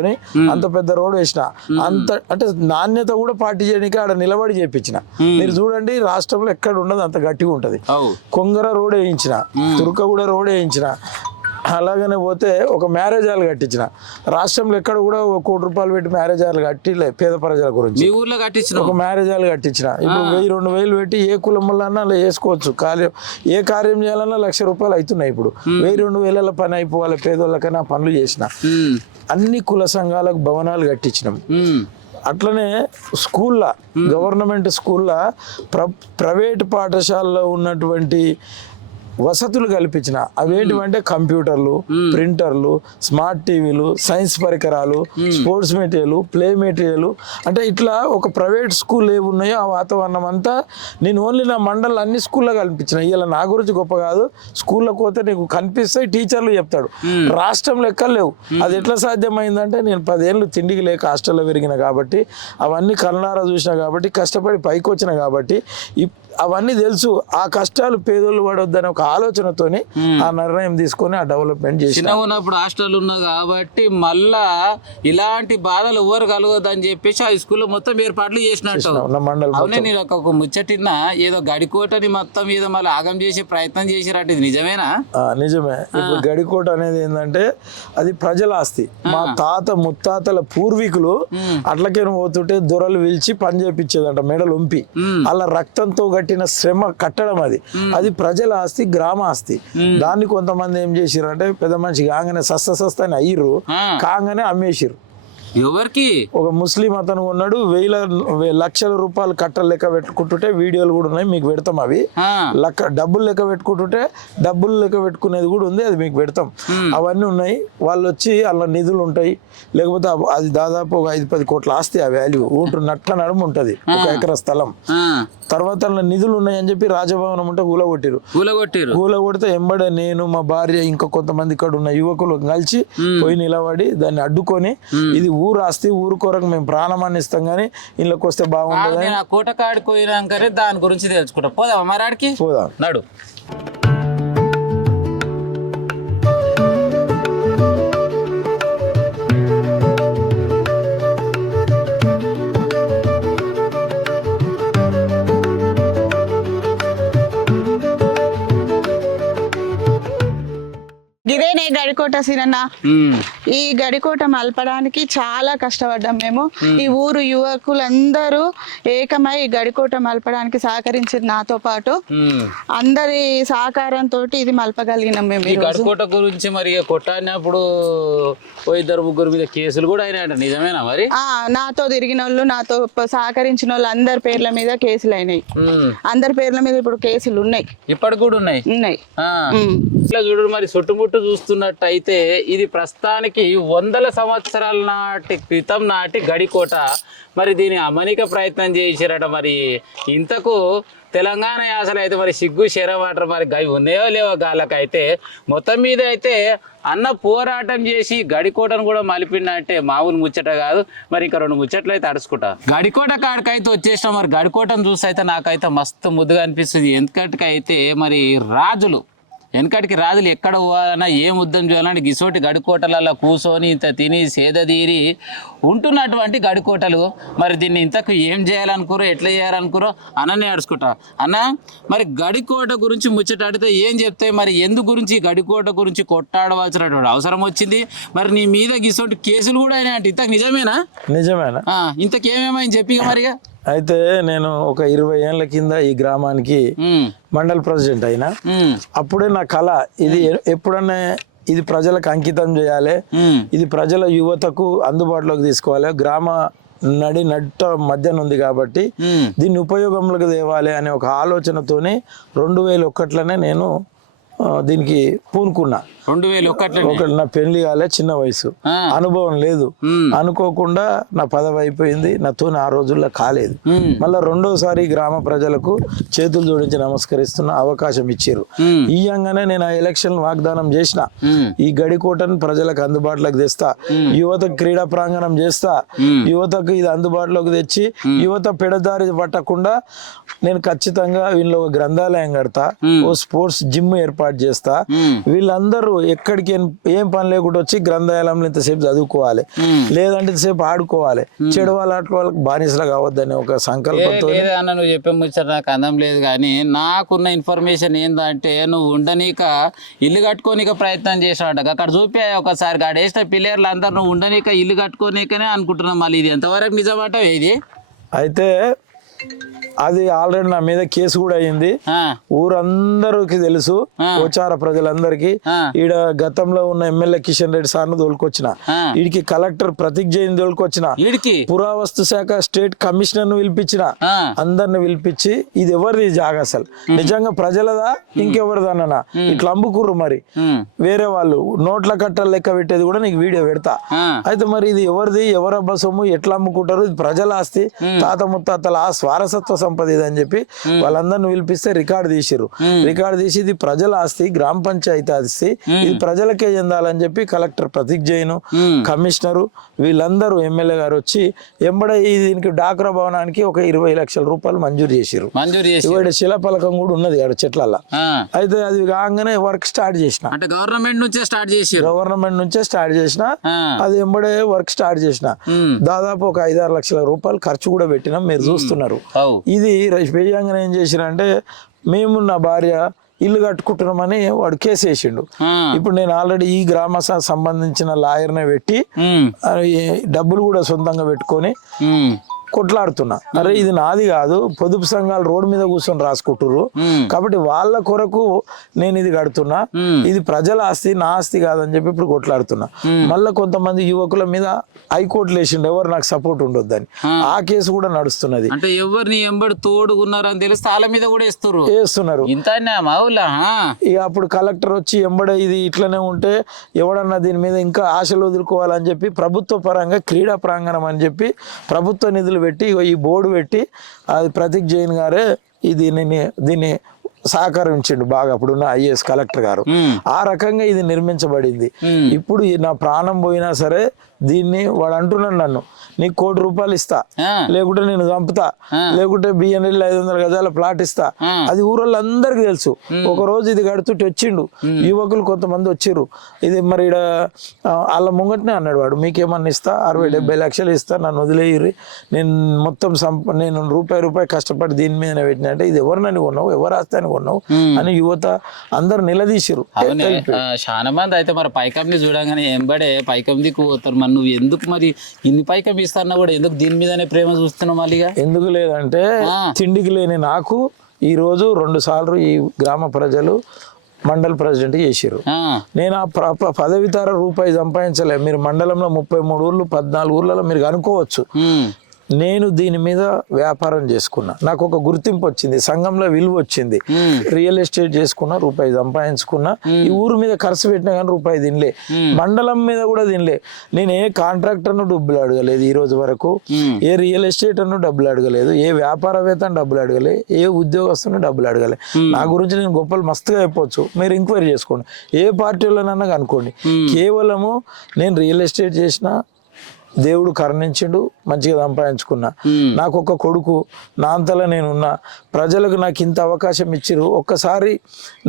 అంత పెద్ద రోడ్ వేసిన. అంత అంటే నాణ్యత కూడా పార్టీ చేయడానికి ఆడ నిలబడి చేయించిన. మీరు చూడండి, రాష్ట్రంలో ఎక్కడ ఉండదు అంత గట్టిగా ఉంటది. కొంగర రోడ్ వేయించిన, తుర్కగూడ రోడ్ వేయించిన. అలాగనే పోతే ఒక మ్యారేజ్ హాల్ కట్టించిన. రాష్ట్రంలో ఎక్కడ కూడా 1 కోటి రూపాయలు పెట్టి మ్యారేజ్ హాల్ కట్టిలే పేద ప్రజల గురించి. ఒక మ్యారేజ్ హాల్ కట్టించిన. ఇప్పుడు 1000-2000 పెట్టి ఏ కులం వల్ల అలా చేసుకోవచ్చు. ఏ కార్యం చేయాలన్నా 1,00,000 రూపాయలు అవుతున్నాయి. ఇప్పుడు 1000-2000 పని అయిపోవాలి పేదోళ్ళకైనా పనులు చేసిన. అన్ని కుల సంఘాలకు భవనాలు కట్టించినాం. అట్లనే స్కూల్లో, గవర్నమెంట్ స్కూల్లో ప్రైవేట్ పాఠశాలలో ఉన్నటువంటి వసతులు కల్పించిన. అవేంటివంటే కంప్యూటర్లు, ప్రింటర్లు, స్మార్ట్ టీవీలు, సైన్స్ పరికరాలు, స్పోర్ట్స్ మెటీరియల్, ప్లే మెటీరియల్. అంటే ఇట్లా ఒక ప్రైవేట్ స్కూల్ ఏవి ఉన్నాయో ఆ వాతావరణం అంతా నేను ఓన్లీ నా మండలం అన్ని స్కూల్లో కల్పించిన. ఇలా నా గురించి గొప్ప కాదు, స్కూల్లో పోతే నీకు కనిపిస్తాయి, టీచర్లు చెప్తాడు. రాష్ట్రంలో ఎక్కడ లేవు. అది ఎట్లా సాధ్యమైందంటే నేను 10 ఏళ్ళు తిండికి లేక హాస్టల్లో పెరిగిన కాబట్టి, అవన్నీ కళ్ళారా చూసిన కాబట్టి, కష్టపడి పైకి వచ్చిన కాబట్టి అవన్నీ తెలుసు. ఆ కష్టాలు పేదోళ్ళు పడొద్దనే ఒక ఆలోచనతోని ఆ నిర్ణయం తీసుకొని ఆ డెవలప్మెంట్ చేసి ఉన్నప్పుడు హాస్టల్ ఉన్నా కాబట్టి మళ్ళా ఇలాంటి బాధలు ఎవరు కలగొద్దని చెప్పేసి ఆ స్కూల్లో మొత్తం ఏర్పాట్లు చేసినట్టు. అవునే, నేను ఒక ముచ్చటిన్నా ఏదో గడికోటని మొత్తం మీద మళ్ళీ ఆగం చేసే ప్రయత్నం చేసినట్టు, ఇది నిజమేనా? నిజమే. ఇప్పుడు గడికోట అనేది ఏంటంటే అది ప్రజల ఆస్తి. మా తాత ముత్తాతల పూర్వీకులు అట్లకే పోతుంటే దొరలు పిలిచి పని చేపించేదంట, మెడలు ఉంపి. అలా రక్తంతో కట్టిన శ్రమ కట్టడం అది ప్రజల ఆస్తి, గ్రామ ఆస్తి. దాన్ని కొంతమంది ఏం చేసిర్రు అంటే పెద్ద మనిషి కాగానే సస్త అని అయ్యిర్రు, కాగానే అమ్మేసిర్రు. ఎవరికి? ఒక ముస్లిం అతను ఉన్నాడు, 1,00,000 రూపాయలు కట్టలు లెక్క పెట్టుకుంటుంటే వీడియోలు కూడా ఉన్నాయి, మీకు పెడతాం. అవి డబ్బులు లెక్క పెట్టుకుంటుంటే డబ్బులు లెక్క పెట్టుకునేది కూడా ఉంది, అది మీకు పెడతాం. అవన్నీ ఉన్నాయి. వాళ్ళు వచ్చి అలా నిధులు ఉంటాయి, లేకపోతే అది దాదాపు ఒక 5-10 కోట్ల ఆస్తి. ఆ వాల్యూ నట్ల నడుము ఉంటుంది, 1 ఎకరా స్థలం. తర్వాత అలా నిధులు ఉన్నాయని చెప్పి రాజభవనం ఉంటే కూలగొడితే ఎంబడే నేను, మా భార్య, ఇంకా కొంతమంది ఇక్కడ ఉన్న యువకులు కలిసి పోయి నిలబడి దాన్ని అడ్డుకొని, ఇది ఊరు ఆస్తి, ఊరు కొరకు మేము ప్రాణమాన్ని ఇస్తాం కానీ ఇళ్ళకి వస్తే బాగుంటుంది. కోటకాడికి పోయినాకనే దాని గురించి తెలుసుకుంటా. పోదాం మరాడికి, పోదాం, నడు. గడికోట సిరన్న ఈ గడికోట మలపడానికి చాలా కష్టపడ్డాం మేము. ఈ ఊరు యువకులందరూ ఏకమై ఈ గడికోట మలపడానికి సహకరించారు. నాతో పాటు అందరి సహకారంతో ఇది మలపగలిగినాం మేము. ఈ గడికోట గురించి మరి కొట్టాడినప్పుడు ఇద్దరు ముగ్గురు మీద కేసులు కూడా అయినాయంట, నిజమేనా మరి? నాతో తిరిగిన వాళ్ళు, నాతో సహకరించిన వాళ్ళు అందరి పేర్ల మీద కేసులు అయినాయి. అందరి పేర్ల మీద ఇప్పుడు కేసులు ఉన్నాయి, ఇప్పటికి కూడా ఉన్నాయి. ఇట్లా చూడు మరి చుట్టుముట్టు చూస్తున్నట్టయితే ఇది ప్రస్తుతానికి 100 సంవత్సరాల క్రితం నాటి గడికోట. మరి దీని అమనిక ప్రయత్నం చేసిరట. మరి ఇంతకు తెలంగాణ యాసలు అయితే మరి సిగ్గు శరవాటర్ మరి గవి ఉన్నాయో లేవో గాళ్ళకైతే మొత్తం మీద అయితే అన్న పోరాటం చేసి గడికోటను కూడా మలిపిండంటే మామూలు ముచ్చట కాదు. మరి ఇంకా 2 ముచ్చట్లు అయితే అడుచుకుంటా. గడికోట కాడికైతే వచ్చేసినాం. మరి గడికోటను చూసి అయితే నాకైతే మస్తు ముద్దుగా అనిపిస్తుంది. ఎందుకంటే మరి వెనకటికి రాజులు ఎక్కడ పోవాలన్నా ఏం యుద్ధం చేయాలంటే గిసోటి గడికోటలలో కూర్చొని ఇంత తిని సేద తీరి ఉంటున్నటువంటి గడికోటలు. మరి దీన్ని ఇంతకు ఏం చేయాలనుకోరో ఎట్లా చేయాలనుకోరో అన్ననే అడుచుకుంటా. అన్న మరి గడికోట గురించి ముచ్చటాడితే ఏం చెప్తే మరి ఎందు గురించి గడికోట గురించి కొట్టాడవలసినటువంటి అవసరం వచ్చింది? మరి నీ మీద గిసోటి కేసులు కూడా అయినాయంటే ఇంతకు నిజమేనా? నిజమేనా? ఇంతకేమేమని చెప్పి మరిగా. అయితే నేను ఒక 20 ఏళ్ల కింద ఈ గ్రామానికి మండల్ ప్రెసిడెంట్ అయినా. అప్పుడే నా కళ ఇది ఎప్పుడన్నా ఇది ప్రజలకు అంకితం చేయాలి, ఇది ప్రజల యువతకు అందుబాటులోకి తీసుకోవాలి, గ్రామ నట్ట మధ్యన ఉంది కాబట్టి దీన్ని ఉపయోగంలోకి తేవాలి అనే ఒక ఆలోచనతోనే 2001లోనే నేను దీనికి పూనుకున్నా. 2001 నా పెళ్లి కాలే, చిన్న వయసు, అనుభవం లేదు. అనుకోకుండా నా పదవి అయిపోయింది, నాతో ఆ రోజుల్లో కాలేదు. మళ్ళా 2వసారి గ్రామ ప్రజలకు చేతులు జోడించి నమస్కరిస్తున్న అవకాశం ఇచ్చారు. ఈయంగానే నేను ఆ ఎలక్షన్ వాగ్దానం చేసిన, ఈ గడికోటను ప్రజలకు అందుబాటులోకి తెస్తా, యువతకు క్రీడా ప్రాంగణం చేస్తా, యువతకు ఇది అందుబాటులోకి తెచ్చి యువత పెడదారి పట్టకుండా నేను ఖచ్చితంగా వీళ్ళు ఒక గ్రంథాలయం కడతా, ఓ స్పోర్ట్స్ జిమ్ ఏర్పాటు చేస్తా, వీళ్ళందరూ ఎక్కడికి ఏం పని లేకుండా వచ్చి గ్రంథాలయంలో ఇంతసేపు చదువుకోవాలి, లేదంటే ఇంతసేపు ఆడుకోవాలి, చెడు వాళ్ళకి బానిసలు కావద్దని ఒక సంకల్పంతో. నువ్వు చెప్పే ముచ్చట నాకు అందం లేదు, కానీ నాకున్న ఇన్ఫర్మేషన్ ఏంటంటే నువ్వు ఉండనీక ఇల్లు కట్టుకోనిక ప్రయత్నం చేసావు. అక్కడ చూపే ఒకసారి గాడేసిన పిల్లర్లు అందరు నువ్వు ఉండనీక ఇల్లు కట్టుకోనికనే అనుకుంటున్నావు. మళ్ళీ ఇది ఎంతవరకు నిజమాట ఇది? అయితే అది ఆల్రెడీ నా మీద కేసు కూడా అయింది. ఊరందరికి తెలుసు, కోచార ప్రజలందరికీ. ఈడ గతంలో ఉన్న ఎమ్మెల్యే కిషన్ రెడ్డి సార్ను తోలుకొచ్చిన, వీడికి కలెక్టర్ ప్రతీక్ జైన్ తోలుకొచ్చిన, పురావస్తు శాఖ స్టేట్ కమిషనర్ ను పిలిపించిన, అందరిని పిలిపించి ఇది ఎవరిది జాగా, అసలు నిజంగా ప్రజలదా ఇంకెవరిదన్నా ఇట్లా అమ్ముకుర్రు, మరి వేరే వాళ్ళు నోట్ల కట్టలు లెక్క పెట్టేది కూడా నీకు వీడియో పెడతా. అయితే మరి ఇది ఎవరిది, ఎవరబ్బ సొమ్ము, ఎట్లా అమ్ముకుంటారు, ఇది ప్రజల ఆస్తి, తాత ముత్తాతల వారసత్వ సంపద ఇదని చెప్పి వాళ్ళందరిని పిలిపిస్తే రికార్డు తీసిరు. రికార్డు తీసి ఇది ప్రజల ఆస్తి, గ్రామ పంచాయతీ ఆస్తి, ఇది ప్రజలకే చెందాలని చెప్పి కలెక్టర్ ప్రతీక్ జైన్, కమిషనరు, వీళ్ళందరూ ఎమ్మెల్యే గారు వచ్చి ఎంబడే దీనికి డాక్రా భవనానికి ఒక 20 లక్షల రూపాయలు మంజూరు చేసిరు. ఇవాడు శిలాఫలకం కూడా ఉన్నది ఆడ చెట్లల్లో. అయితే అది కాగానే వర్క్ స్టార్ట్ చేసిన, అంటే గవర్నమెంట్ నుంచే స్టార్ట్ చేసిన, అది ఎంబడే వర్క్ స్టార్ట్ చేసిన. దాదాపు ఒక 5-6 లక్షల రూపాయలు ఖర్చు కూడా పెట్టినాం, మీరు చూస్తున్నారు. ఇది పేయంగా ఏం చేసిరంటే, మేము నా భార్య ఇల్లు కట్టుకుంటున్నామని వాడు కేసు వేసిండు. ఇప్పుడు నేను ఆల్రెడీ ఈ గ్రామ సంబంధించిన లాయర్నే పెట్టి డబ్బులు కూడా సొంతంగా పెట్టుకొని కొట్లాడుతున్నా. అరే ఇది నాది కాదు, పొదుపు సంఘాలు రోడ్డు మీద కూర్చొని రాసుకుంటుర్రు కాబట్టి వాళ్ళ కొరకు నేను ఇది కడుతున్నా, ఇది ప్రజల ఆస్తి, నా ఆస్తి కాదని చెప్పి ఇప్పుడు కొట్లాడుతున్నా. మళ్ళీ కొంతమంది యువకుల మీద హైకోర్టులు వేసిండు, ఎవరు నాకు సపోర్ట్ ఉండొద్దని. ఆ కేసు కూడా నడుస్తున్నది. అంటే ఎవరిని ఎంబడి తోడుకున్నారని తెలిస్తే వాళ్ళ మీద కూడా వేస్తున్నారు. ఇక అప్పుడు కలెక్టర్ వచ్చి ఎంబడే ఇది ఇట్లనే ఉంటే ఎవడన్నా దీని మీద ఇంకా ఆశలు వదులుకోవాలని చెప్పి ప్రభుత్వ పరంగా క్రీడా ప్రాంగణం అని చెప్పి ప్రభుత్వ నిధులు పెట్టి ఈ బోర్డు పెట్టి, అది ప్రతీక్ జైన్ గారే దీన్ని సహకరించిండు బాగా, అప్పుడున్న ఐఏఎస్ కలెక్టర్ గారు. ఆ రకంగా ఇది నిర్మించబడింది. ఇప్పుడు నా ప్రాణం పోయినా సరే దీన్ని వాడు అంటున్నాడు నన్ను నీకు ₹1,00,00,000 ఇస్తా, లేకుంటే నేను చంపుతా, లేకుంటే బిఎన్ఎల్ 500 గజాల ప్లాట్ ఇస్తా. అది ఊరోళ్ళందరికీ తెలుసు. ఒక రోజు ఇది గడుతుంటే వచ్చిండు, యువకులు కొంతమంది వచ్చిర్రు. ఇది మరి ఈడ వాళ్ళ ముంగటనే అన్నాడు వాడు, మీకేమన్నా ఇస్తా, 60-70 లక్షలు ఇస్తా, నన్ను వదిలేయ్యి, నేను మొత్తం నేను రూపాయి కష్టపడి దీని మీద పెట్టిన అంటే, ఇది ఎవరినని కొన్నావు, ఎవరు ఆస్తాని కొన్నావు అని యువత అందరు నిలదీసిరు. చాలా మంది అయితే మరి పైకంని చూడగానే ఎంబడే పైకం దిక్కు పోతారు. మరి నువ్వు ఎందుకు మరి ఇన్ని పైకం ఇస్తాన్నా కూడా ఎందుకు దీని మీదనే ప్రేమ చూస్తున్నావు? మళ్ళీగా ఎందుకు లేదంటే తిండికి లేని నాకు ఈ రోజు 2 సార్లు ఈ గ్రామ ప్రజలు మండల్ ప్రెసిడెంట్ చేసిర్రు. నేను ఆ పదవి తర రూపాయి సంపాదించలే. మీరు మండలంలో 33 ఊర్లు 14 ఊర్లలో మీరు అనుకోవచ్చు. నేను దీని మీద వ్యాపారం చేసుకున్నా, నాకు ఒక గుర్తింపు వచ్చింది, సంఘంలో విలువ వచ్చింది, రియల్ ఎస్టేట్ చేసుకున్నా, రూపాయి సంపాదించుకున్నా. ఈ ఊరు మీద ఖర్చు పెట్టినా కానీ రూపాయి తినలే, మండలం మీద కూడా తినలే. నేను ఏ కాంట్రాక్టర్ను డబ్బులు అడగలేదు ఈ రోజు వరకు, ఏ రియల్ ఎస్టేట్ అను డబ్బులు అడగలేదు, ఏ వ్యాపారవేత్తను డబ్బులు అడగలే, ఏ ఉద్యోగస్తును డబ్బులు అడగలే. నా గురించి నేను గొప్పలు మస్తుగా చెప్పొచ్చు, మీరు ఎంక్వైరీ చేసుకోండి, ఏ పార్టీలోనన్నా కనుక్కోండి. కేవలము నేను రియల్ ఎస్టేట్ చేసిన, దేవుడు కరుణించిండు, మంచిగా సంపాదించుకున్నా. నాకు ఒక కొడుకు, నా అంతలో నేనున్నా, ప్రజలకు నాకు ఇంత అవకాశం ఇచ్చిరు. ఒక్కసారి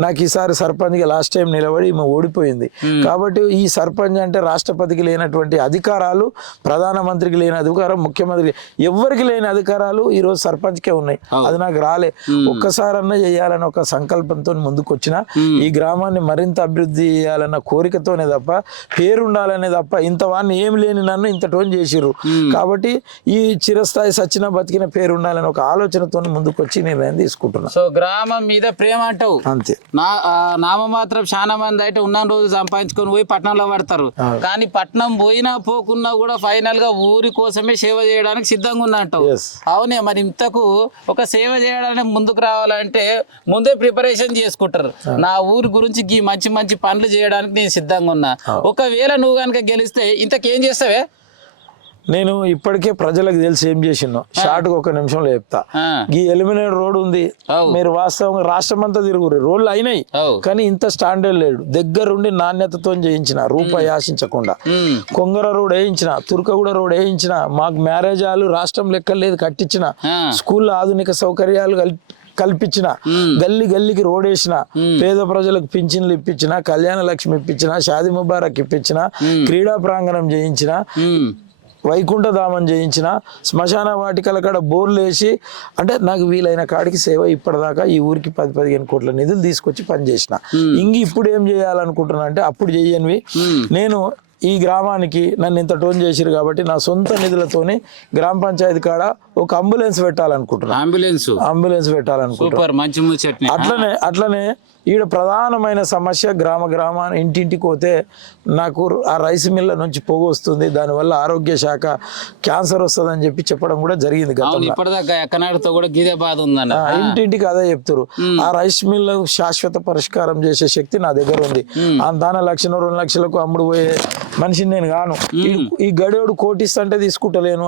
నాకు ఈసారి సర్పంచ్గా లాస్ట్ టైం నిలబడి ఈమె ఓడిపోయింది. కాబట్టి ఈ సర్పంచ్ అంటే రాష్ట్రపతికి లేనటువంటి అధికారాలు, ప్రధానమంత్రికి లేని అధికారం, ముఖ్యమంత్రికి ఎవరికి లేని అధికారాలు ఈరోజు సర్పంచ్కే ఉన్నాయి. అది నాకు రాలే. ఒక్కసారన్నా చేయాలని ఒక సంకల్పంతో ముందుకు వచ్చిన, ఈ గ్రామాన్ని మరింత అభివృద్ధి చేయాలన్న కోరికతోనే తప్ప, పేరుండాలనే తప్ప, ఇంతవాన్ని ఏం లేని నన్ను ఇంత టోన్ చేసిర్రు. కాబట్టి ఈ చిరస్థాయి సచిన బతికిన పేరు ఉండాలని ఒక ఆలోచనతో ముందుకు వచ్చి నిర్ణయం తీసుకుంటున్నా. సో గ్రామం మీద ప్రేమ అంటావు అంతే. నామ మాత్రం చాలా మంది అయితే ఉన్న రోజు సంపాదించుకొని పోయి పట్టణంలో పడతారు. కానీ పట్టణం పోయినా పోకున్నా కూడా ఫైనల్ గా ఊరి కోసమే సేవ చేయడానికి సిద్ధంగా ఉన్నా అంటావు. అవునే, మరి ఇంతకు ఒక సేవ చేయడానికి ముందుకు రావాలంటే ముందే ప్రిపరేషన్ చేసుకుంటారు. నా ఊరి గురించి ఈ మంచి మంచి పనులు చేయడానికి నేను సిద్ధంగా ఉన్నా. ఒకవేళ నువ్వు కనుక గెలిస్తే ఇంతకేం చేస్తావే? నేను ఇప్పటికే ప్రజలకు తెలిసి ఏం చేసినో షార్ట్గా 1 నిమిషంలో చెప్తా. ఈ ఎలిమినేట్ రోడ్ ఉంది, మీరు వాస్తవంగా రాష్ట్రం అంతా తిరుగురు, రోడ్లు అయినాయి కానీ ఇంత స్టాండర్డ్ లేడు. దగ్గరుండి నాణ్యతతో చేయించిన, రూపాయి ఆశించకుండా. కొంగర రోడ్ వేయించిన, తుర్కగూడ రోడ్ వేయించిన, మాకు మ్యారేజ్ హాలు రాష్ట్రం లెక్క లేదు కట్టించిన, స్కూల్లో ఆధునిక సౌకర్యాలు కల్పించిన, గల్లీ గల్లీకి రోడ్ వేసిన, పేద ప్రజలకు పింఛన్లు ఇప్పించిన, కళ్యాణ లక్ష్మి ఇప్పించిన, షాది ముబారక్ ఇప్పించిన, క్రీడా ప్రాంగణం చేయించిన, వైకుంఠధామం చేయించిన, శ్మశాన వాటికల కాడ బోర్లు వేసి, అంటే నాకు వీలైన కాడికి సేవ ఇప్పటిదాకా ఈ ఊరికి 10-15 కోట్ల నిధులు తీసుకొచ్చి పనిచేసిన. ఇప్పుడు ఏం చేయాలనుకుంటున్నా అంటే, అప్పుడు చెయ్యనివి నేను ఈ గ్రామానికి నన్ను ఇంత టోన్ చేసిరు కాబట్టి నా సొంత నిధులతోని గ్రామ పంచాయతీ కాడ ఒక అంబులెన్స్ పెట్టాలనుకుంటున్నా. అంబులెన్స్ పెట్టాలనుకుంటున్నా. అట్లనే ఈడ ప్రధానమైన సమస్య గ్రామాన్ని ఇంటింటికి పోతే నాకు ఆ రైస్ మిల్ల నుంచి పొగ వస్తుంది, దానివల్ల ఆరోగ్య శాఖ క్యాన్సర్ వస్తుందని చెప్పడం కూడా జరిగింది. ఇంటింటికి అదే చెప్తారు. ఆ రైస్ మిల్ శాశ్వత పరిష్కారం చేసే శక్తి నా దగ్గర ఉంది. దాని 1-2 లక్షలకు అమ్ముడు పోయే మనిషిని నేను కాను. ఈ గడియోడు కోటిస్తంటే తీసుకుంటలేను,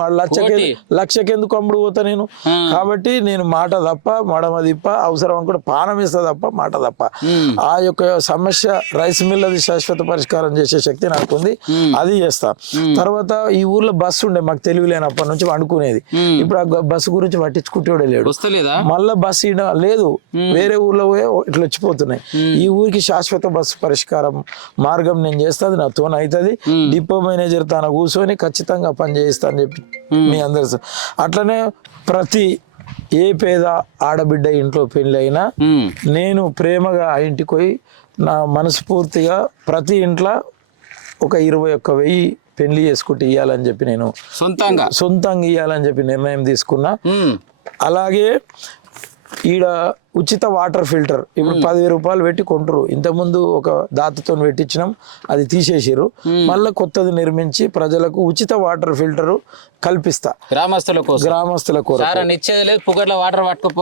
లక్షకెందుకు అమ్ముడు పోతా నేను. కాబట్టి నేను మాట తప్ప మడమ తిప్ప, అవసరం అనుకుంటే పానం ఇస్తా తప్ప మాట తప్ప. ఆ యొక్క సమస్య రైస్ మిల్లది శాశ్వత పరిష్కారం చేసే శక్తి నాకుంది, అది చేస్తా. తర్వాత ఈ ఊర్లో బస్సు ఉండే, మాకు తెలివి లేనప్పటి నుంచి వండుకునేది. ఇప్పుడు ఆ బస్సు గురించి పట్టించుకుంటే లేడు. మళ్ళా బస్సు లేదు, వేరే ఊర్లో పోయే ఇట్లా వచ్చిపోతున్నాయి. ఈ ఊరికి శాశ్వత బస్సు పరిష్కారం మార్గం నేను చేస్తా, అది నాతో అవుతుంది. డిపో మేనేజర్ తన కూర్చొని ఖచ్చితంగా పని చేయిస్తా అని చెప్పి మీ అందరు. అట్లనే ప్రతి ఏ పేద ఆడబిడ్డ ఇంట్లో పెళ్లి అయినా నేను ప్రేమగా ఆ ఇంటికి పోయి నా మనస్ఫూర్తిగా ప్రతి ఇంట్లో ఒక 21,000 పెళ్లి చేసుకుంటూ ఇవ్వాలని చెప్పి నేను సొంతంగా ఇవ్వాలని చెప్పి నిర్ణయం తీసుకున్నా. అలాగే ఈడ ఉచిత వాటర్ ఫిల్టర్ ఇప్పుడు 10,000 రూపాయలు పెట్టి కొంటారు. ఇంతకుముందు ఒక దాతతో పెట్టించినాం, అది తీసేసారు. మళ్ళీ కొత్తది నిర్మించి ప్రజలకు ఉచిత వాటర్ ఫిల్టర్ కల్పిస్తా, గ్రామస్తుల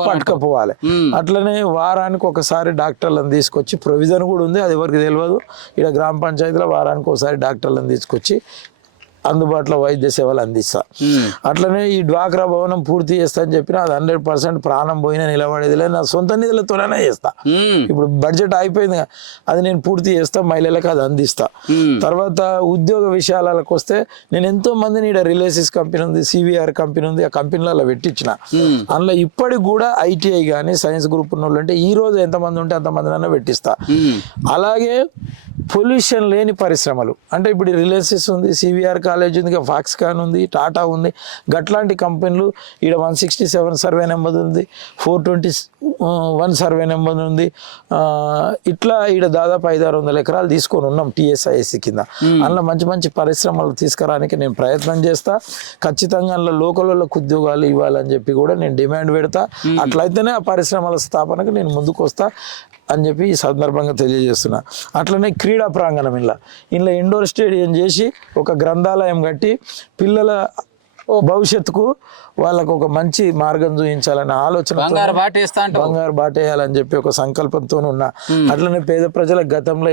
పట్టుకపోవాలి. అట్లనే వారానికి ఒకసారి డాక్టర్లను తీసుకొచ్చి, ప్రొవిజన్ కూడా ఉంది, అది ఎవరికి తెలియదు. ఇక్కడ గ్రామ పంచాయతీలో వారానికి ఒకసారి డాక్టర్లను తీసుకొచ్చి అందుబాటులో వైద్య సేవలు అందిస్తా. అట్లనే ఈ డ్వాక్రా భవనం పూర్తి చేస్తా అని చెప్పిన అది 100% ప్రాణం పోయినా నిలబడేది లేదు, నా సొంత నిధులతోనే చేస్తా. ఇప్పుడు బడ్జెట్ అయిపోయింది, అది నేను పూర్తి చేస్తా, మహిళలకు అది అందిస్తా. తర్వాత ఉద్యోగ విషయాలకు వస్తే నేను ఎంతో మందిని ఇక్కడ రిలేసిస్ కంపెనీ ఉంది, సివిఆర్ కంపెనీ ఉంది, ఆ కంపెనీలలో పెట్టించిన. అందులో ఇప్పటికి కూడా ఐటీఐ కానీ సైన్స్ గ్రూప్ ఉన్న వాళ్ళు అంటే ఈ రోజు ఎంతమంది ఉంటే అంతమందినైనా పెట్టిస్తా. అలాగే పొల్యూషన్ లేని పరిశ్రమలు అంటే ఇప్పుడు రిలయన్స్ ఉంది, సివిఆర్ కాలేజ్ ఉంది, ఫాక్స్కాన్ ఉంది, టాటా ఉంది, గట్లాంటి కంపెనీలు ఈడ 167 సర్వే నెంబర్ ఉంది, 421 సర్వే నెంబర్ ఉంది. ఇట్లా ఈడ దాదాపు 500-600 ఎకరాలు తీసుకొని ఉన్నాం టీఎస్ఐఎస్సి కింద. అందులో మంచి మంచి పరిశ్రమలు తీసుకురానికి నేను ప్రయత్నం చేస్తా. ఖచ్చితంగా అందులో లోకల్ వాళ్ళకు ఉద్యోగాలు ఇవ్వాలని చెప్పి కూడా నేను డిమాండ్ పెడతా. అట్లయితేనే ఆ పరిశ్రమల స్థాపనకు నేను ముందుకు వస్తా అని చెప్పి ఈ సందర్భంగా తెలియజేస్తున్నా. అట్లనే క్రీడా ప్రాంగణం ఇంట్లో ఇండోర్ స్టేడియం చేసి ఒక గ్రంథాలయం కట్టి పిల్లల భవిష్యత్తుకు వాళ్ళకు ఒక మంచి మార్గం చూపించాలనే ఆలోచన, బంగారు బాటేయాలని చెప్పి ఒక సంకల్పంతో ఉన్నా. అట్లనే పేద ప్రజల గతంలో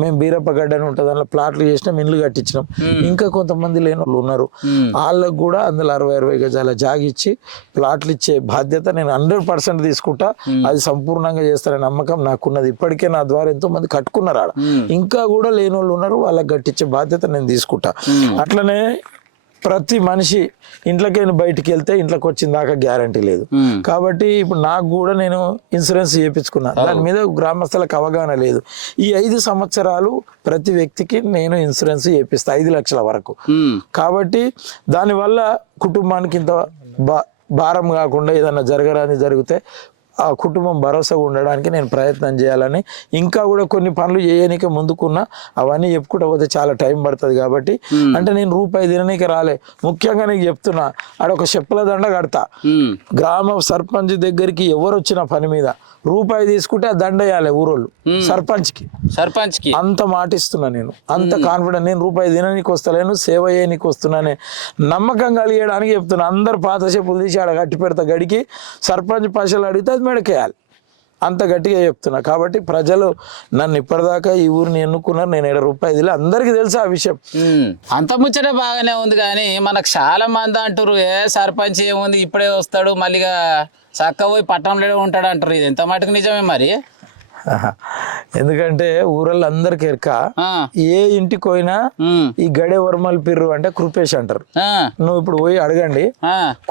మేము బీరప్పగడ్డ అని ఉంటుంది, అందులో ప్లాట్లు చేసినాం, ఇండ్లు కట్టించినాం. ఇంకా కొంతమంది లేని వాళ్ళు ఉన్నారు, వాళ్ళకు కూడా అందులో 60-60 గజాల జాగిచ్చి ప్లాట్లు ఇచ్చే బాధ్యత నేను 100% తీసుకుంటా. అది సంపూర్ణంగా చేస్తారనే నమ్మకం నాకున్నది. ఇప్పటికే నా ద్వారా ఎంతో మంది కట్టుకున్నారు ఆడ, ఇంకా కూడా లేని వాళ్ళు ఉన్నారు, వాళ్ళకి కట్టించే బాధ్యత నేను తీసుకుంటా. అట్లనే ప్రతి మనిషి ఇంట్లోకి బయటికి వెళ్తే ఇంట్లోకి వచ్చిన దాకా గ్యారంటీ లేదు. కాబట్టి ఇప్పుడు నాకు కూడా నేను ఇన్సూరెన్స్ చేయించుకున్నా, దాని మీద గ్రామస్తులకు అవగాహన లేదు. ఈ 5 సంవత్సరాలు ప్రతి వ్యక్తికి నేను ఇన్సూరెన్స్ చేపిస్తా 5 లక్షల వరకు. కాబట్టి దానివల్ల కుటుంబానికి ఇంత భారం కాకుండా ఏదన్నా జరగరాని జరిగితే ఆ కుటుంబం భరోసాగా ఉండడానికి నేను ప్రయత్నం చేయాలని, ఇంకా కూడా కొన్ని పనులు చేయడానికి ముందుకున్నా. అవన్నీ చెప్పుకుంటూ పోతే చాలా టైం పడుతుంది. కాబట్టి అంటే నేను రూపాయి తిననీకి రాలే. ముఖ్యంగా నీకు చెప్తున్నా, ఆడొక చెప్పుల దండ కడతా. గ్రామ సర్పంచ్ దగ్గరికి ఎవరు వచ్చిన పని మీద రూపాయి తీసుకుంటే ఆ దండ వేయాలి ఊరోళ్ళు సర్పంచ్కి అంత మాటిస్తున్నా నేను, అంత కాన్ఫిడెంట్. నేను రూపాయి తిననీకి వస్తలేను, సేవ చేయనీకి వస్తున్నానే నమ్మకం కలిగేయడానికి చెప్తున్నా. అందరు పాత చెప్పులు తీసి ఆడ కట్టి పెడతా, గడికి సర్పంచ్ పైసలు అడిగితే అది మెడకేయాలి, అంత గట్టిగా చెప్తున్నా. కాబట్టి ప్రజలు నన్ను ఇప్పటిదాకా ఈ ఊరిని ఎన్నుకున్నారు, నేను 7 రూపాయలు తిలా, అందరికి తెలుసు ఆ విషయం. అంత ముచ్చట బాగానే ఉంది, కానీ మనకు చాలా మంది అంటారు సర్పంచ్ ఏముంది ఇప్పుడే వస్తాడు మళ్ళీగా చక్క పోయి పట్టణంలో ఉంటాడు అంటారు. ఇది ఎంత మటుకు నిజమే మరి? ఎందుకంటే ఊరల్లో అందరికి ఎరక, ఏ ఇంటికి పోయినా ఈ గడే వర్మల్ పిర్రు అంటే కృపేష్ అంటారు. నువ్వు ఇప్పుడు పోయి అడగండి,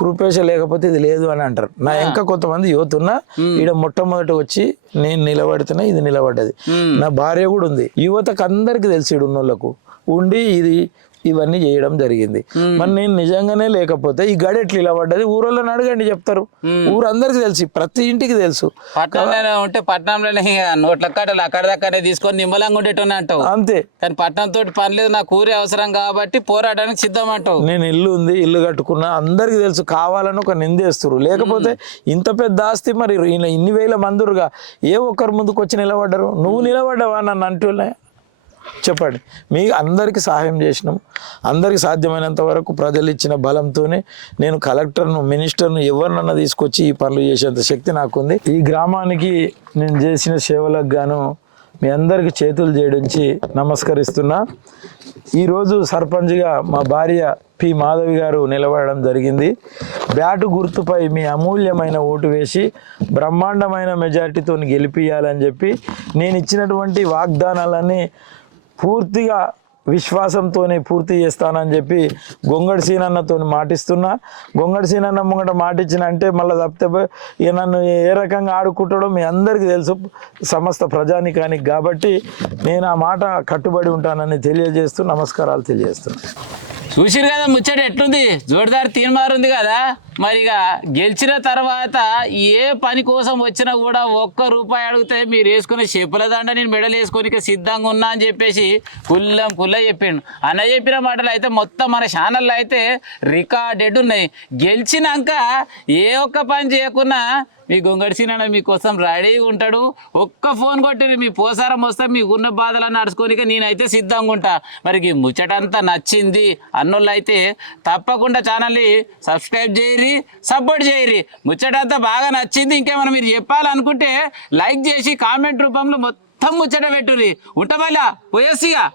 కృపేష లేకపోతే ఇది లేదు అని అంటారు. నా ఇంకా కొంతమంది యువత ఉన్నా ఈడ మొట్టమొదటి వచ్చి నేను నిలబడితేనే ఇది నిలబడ్డది. నా భార్య కూడా ఉంది. యువతకు అందరికి తెలిసి ఈడు ఉన్నోళ్ళకు ఉండి ఇవన్నీ చేయడం జరిగింది. మరి నేను నిజంగానే లేకపోతే ఈ గడి ఎట్లా ఇలా పడ్డది ఊరోళ్ళని అడగండి, చెప్తారు. ఊరందరికి తెలుసు, ప్రతి ఇంటికి తెలుసు. పట్టణంలో ఉంటే పట్టణంలోనే నోట్ల కట్టలు అక్కడదక్కడే తీసుకొని నిమ్మలంగా ఉండేటోనే అంటావు అంతే. కానీ పట్టణంతో పని లేదు, నాకు ఊరే అవసరం కాబట్టి పోరాటానికి సిద్ధం అంటావు. నేను ఇల్లు ఉంది, ఇల్లు కట్టుకున్నా, అందరికి తెలుసు. కావాలని ఒక నిందేస్తారు. లేకపోతే ఇంత పెద్ద ఆస్తి మరి ఇన్ని వేల మందురుగా ఏ ఒక్కరు ముందుకు వచ్చి నిలబడ్డారు? నువ్వు నిలబడ్డావా నన్ను అంటూనే? చెప్పండి. మీ అందరికీ సహాయం చేసినాం. అందరికీ సాధ్యమైనంత వరకు ప్రజలు ఇచ్చిన బలంతోనే నేను కలెక్టర్ను, మినిస్టర్ను ఎవరినన్నా తీసుకొచ్చి ఈ పనులు చేసేంత శక్తి నాకుంది. ఈ గ్రామానికి నేను చేసిన సేవలకు గాను మీ అందరికీ చేతులు జోడించి నమస్కరిస్తున్నా. ఈరోజు సర్పంచ్గా మా భార్య పి మాధవి గారు నిలబడడం జరిగింది. బ్యాటు గుర్తుపై మీ అమూల్యమైన ఓటు వేసి బ్రహ్మాండమైన మెజార్టీతో గెలిపియాలని చెప్పి నేను ఇచ్చినటువంటి వాగ్దానాలన్నీ పూర్తిగా విశ్వాసంతోనే పూర్తి చేస్తానని చెప్పి గొంగడి సీనన్నతో మాటిస్తున్నా. గొంగడి సీనన్న ముంగట మాటిచ్చిన అంటే మళ్ళీ తప్పితే ఇక నన్ను ఏ రకంగా ఆడుకుంటాడో మీ అందరికీ తెలుసు, సమస్త ప్రజానికానికి. కాబట్టి నేను ఆ మాట కట్టుబడి ఉంటానని తెలియజేస్తూ నమస్కారాలు తెలియజేస్తున్నాను. చూసిరు కదా ముచ్చట ఎట్లుంది, జోరుదారు తీర్మారుంది కదా. మరి ఇక గెలిచిన తర్వాత ఏ పని కోసం వచ్చినా కూడా 1 రూపాయి అడిగితే మీరు వేసుకునే చెప్పుల దండ నేను మెడలు వేసుకొని సిద్ధంగా ఉన్నా అని చెప్పేసి కుల్ల చెప్పిండు. అన్న చెప్పిన మాటలు అయితే మొత్తం మన ఛానల్లో అయితే రికార్డెడ్ ఉన్నాయి. గెలిచినాక ఏ ఒక్క పని చేయకున్నా మీ గొంగడి సీనన్న మీకోసం రెడీగా ఉంటాడు. ఒక్క ఫోన్ కొట్టి మీ పోసారం వస్తే మీకున్న బాధలను నడుచుకోనిక నేనైతే సిద్ధంగా ఉంటా. మరి ఈ ముచ్చటంతా నచ్చింది అన్నోళ్ళు అయితే తప్పకుండా ఛానల్ని సబ్స్క్రైబ్ చేయరి, సపోర్ట్ చేయరి. ముచ్చటంతా బాగా నచ్చింది, ఇంకేమైనా మీరు చెప్పాలనుకుంటే లైక్ చేసి కామెంట్ రూపంలో మొత్తం ముచ్చట పెట్టుర్రి. ఉంటా మళ్ళా పోయేసిగా.